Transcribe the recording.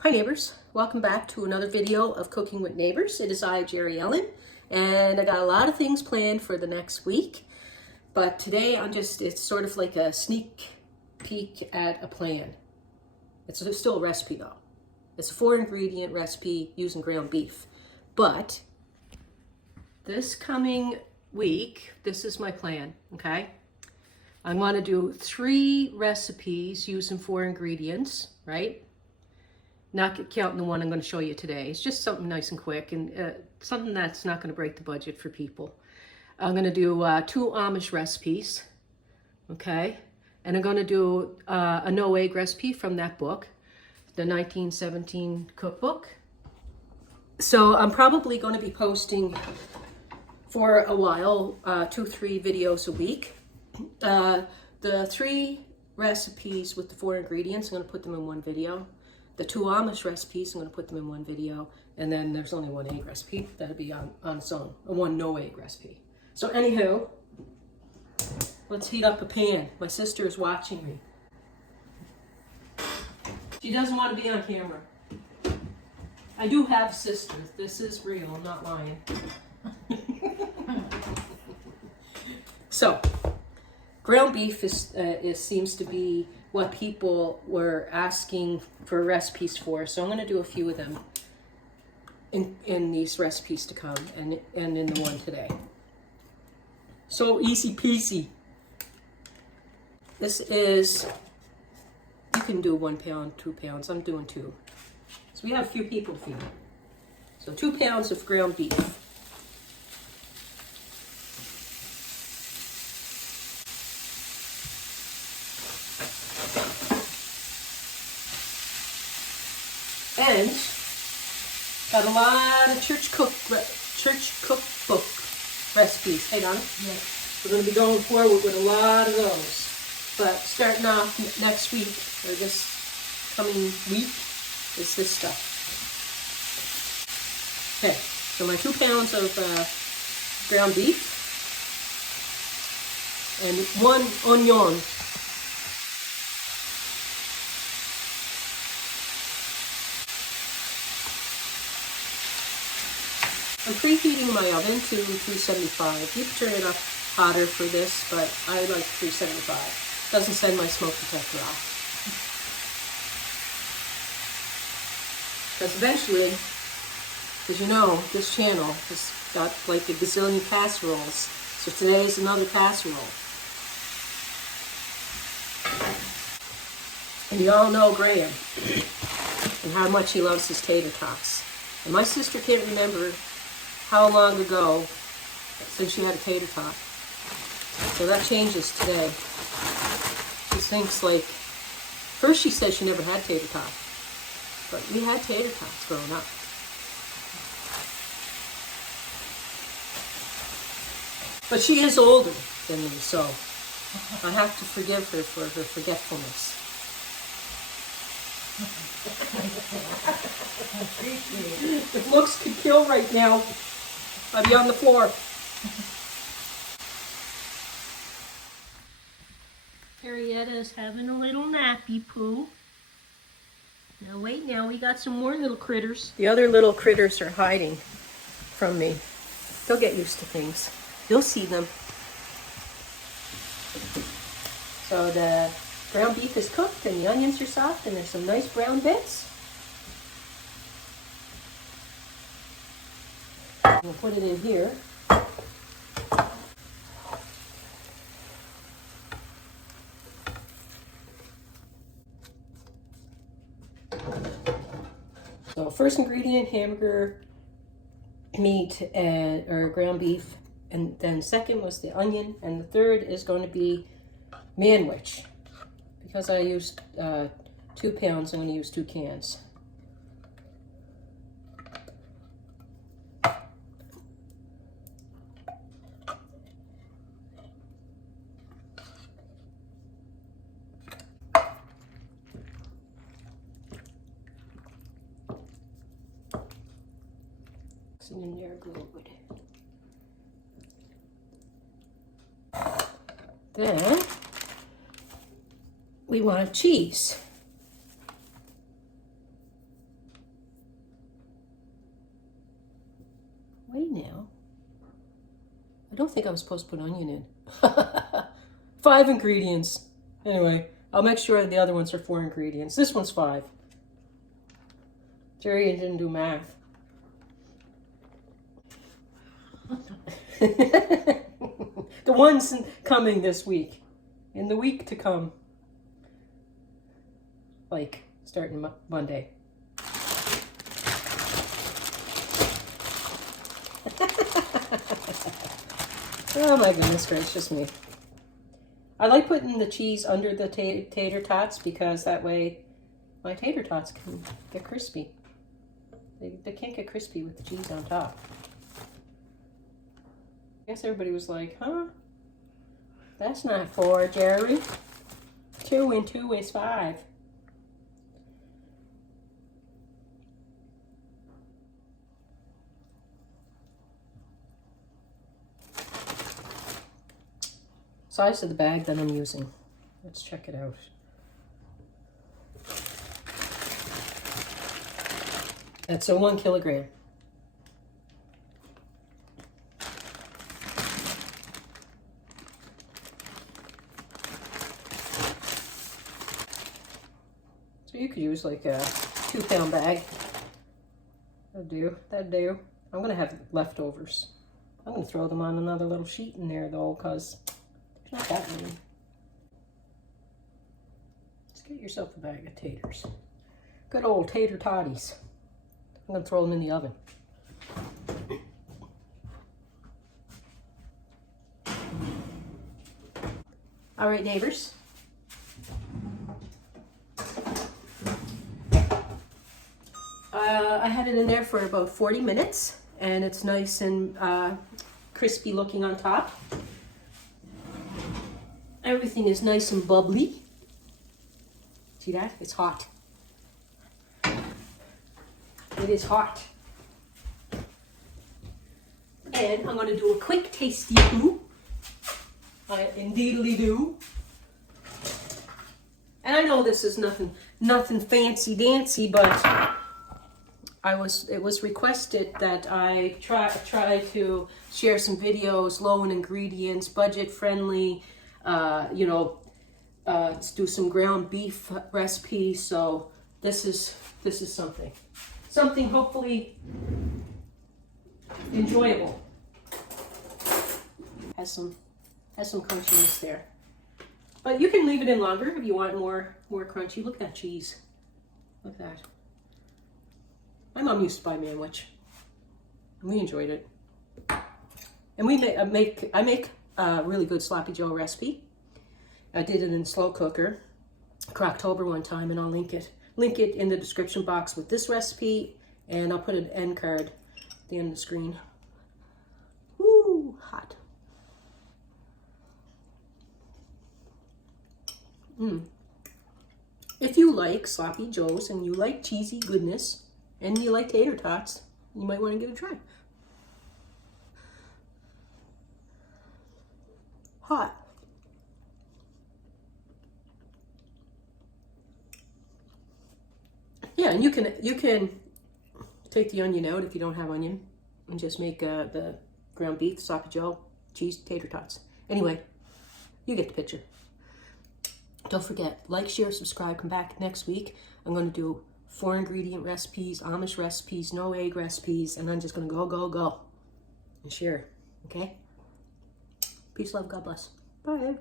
Hi neighbors, welcome back to another video of Cooking with Neighbors. It is I, Jerry Ellen, and I got a lot of things planned for the next week, but today it's sort of like a sneak peek at a plan. It's still a recipe though. It's a 4-ingredient recipe using ground beef, but this coming week, this is my plan, okay? I want to do 3 recipes using 4 ingredients, right? Not counting the one I'm going to show you today. It's just something nice and quick and something that's not going to break the budget for people. I'm going to do 2 Amish recipes, okay? And I'm going to do a no-egg recipe from that book, the 1917 cookbook. So I'm probably going to be posting for a while, 2-3 videos a week. The 3 recipes with the 4 ingredients, I'm going to put them in one video. The 2 Amish recipes, I'm going to put them in one video. And then there's only 1 egg recipe. That'll be on its own. A 1 no egg recipe. So anywho, let's heat up a pan. My sister is watching me. She doesn't want to be on camera. I do have sisters. This is real. I'm not lying. So, ground beef seems to be what people were asking for recipes for, so I'm going to do a few of them in these recipes to come and in the one today. So easy peasy. This is, you can do 1 pound, 2 pounds. I'm doing 2. So we have a few people to feed. So 2 pounds of ground beef. And got a lot of church cookbook recipes. Hey, Donna? Yes. We're going to be going forward with a lot of those. But starting off next week, or this coming week, is this stuff. Okay, so my 2 pounds of ground beef and 1 onion. I'm preheating my oven to 375. You can turn it up hotter for this, but I like 375. Doesn't send my smoke detector off. Because eventually, as you know, this channel has got like a gazillion casseroles. So today's another casserole. And you all know Graham and how much he loves his tater tots. And my sister can't remember how long ago since she had a tater tot. So that changes today. She thinks like, first she said she never had tater tot, but we had tater tots growing up. But she is older than me, so I have to forgive her for her forgetfulness. If looks could kill right now, I'd be on the floor. Harrietta's having a little nappy poo. Now wait, now we got some more little critters. The other little critters are hiding from me. They'll get used to things. You'll see them. So the ground beef is cooked and the onions are soft and there's some nice brown bits. We'll put it in here. So first ingredient, hamburger meat or ground beef, and then second was the onion, and the third is going to be manwich. Because I used 2 pounds, I'm going to use 2 cans. In there good. Then we want cheese. I don't think I was supposed to put onion in. 5 ingredients. Anyway, I'll make sure the other ones are 4 ingredients. This one's 5. Jerry didn't do math. The ones coming this week. In the week to come. Like, starting Monday. Oh my goodness gracious me. I like putting the cheese under the tater tots because that way my tater tots can get crispy. They can't get crispy with the cheese on top. I guess everybody was like, huh? That's not 4, Jerry. 2 and 2 is 5. Size of the bag that I'm using. Let's check it out. That's a 1 kilogram. So you could use like a 2-pound bag. That'd do. That'd do. I'm gonna have leftovers. I'm gonna throw them on another little sheet in there though, because there's not that many. Just get yourself a bag of taters. Good old tater totties. I'm gonna throw them in the oven. All right, neighbors. I had it in there for about 40 minutes, and it's nice and crispy looking on top. Everything is nice and bubbly. See that? It's hot. It is hot. And I'm going to do a quick tasty poo. I indeedly do. And I know this is nothing fancy dancy, but it was requested that I try to share some videos, low in ingredients, budget friendly, let's do some ground beef recipes. So this is something hopefully enjoyable. Has some crunchiness there, but you can leave it in longer if you want more crunchy. Look at that cheese. Look at that. My mom used to buy manwich, and we enjoyed it. And I make a really good sloppy Joe recipe. I did it in slow cooker, Croctober one time, and I'll link it in the description box with this recipe, and I'll put an end card at the end of the screen. Woo, hot. If you like sloppy joes and you like cheesy goodness and you like tater tots, you might want to give it a try. Hot. Yeah, and you can take the onion out if you don't have onion and just make the ground beef, sloppy joe, cheese, tater tots. Anyway, you get the picture. Don't forget, like, share, subscribe. Come back next week. I'm going to do 4 ingredient recipes, Amish recipes, no egg recipes, and I'm just going to go and share. Okay? Peace, love, God bless. Bye.